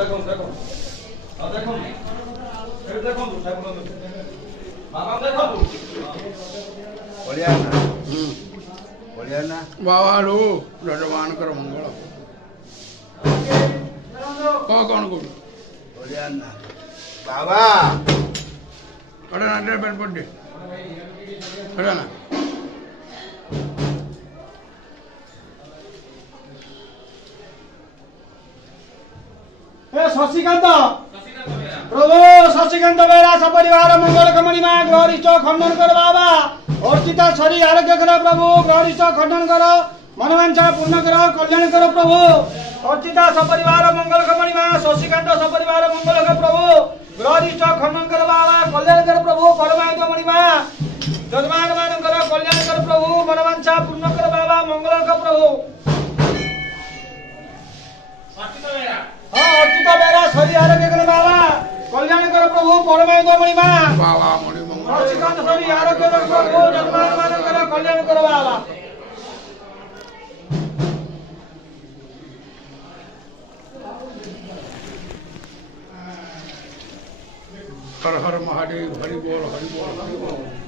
देखो देखो देखो देखो बाबा देखो बढ़िया ना बढ़िया ना बाबा लो भगवान कर मंगल कौन को बढ़िया ना बाबा अरे ना डे पेन पड़े अरे ना शशिकांत प्रभु शशिकांत बेरा सपरिवार मंगल कमणी मां गौरीष्ट खंडन कर बाबा अर्चिता शरीर आरोग्य कर प्रभु गौरीष्ट खंडन कर मनोवांछा पूर्ण कर कल्याण कर प्रभु अर्चिता सपरिवार मंगल कमणी मां शशिकांत सपरिवार मंगल कर प्रभु गौरीष्ट खंडन कर बाबा कल्याण कर प्रभु परमात्मा मणि मां जजमान मान कर कल्याण कर प्रभु मनोवांछा पूर्ण कर बाबा मंगल कर प्रभु अर्चिता बेरा शरीर आरोग्य कर बाबा कल्याण कर प्रभु परमात्मा मणि मां बाबा मणि मंगल शशिकांत शरीर आरोग्य कर प्रभु जजमान मान कर कल्याण कर बाबा हर हर महादेव हरि बोल हरि बोल हरि बोल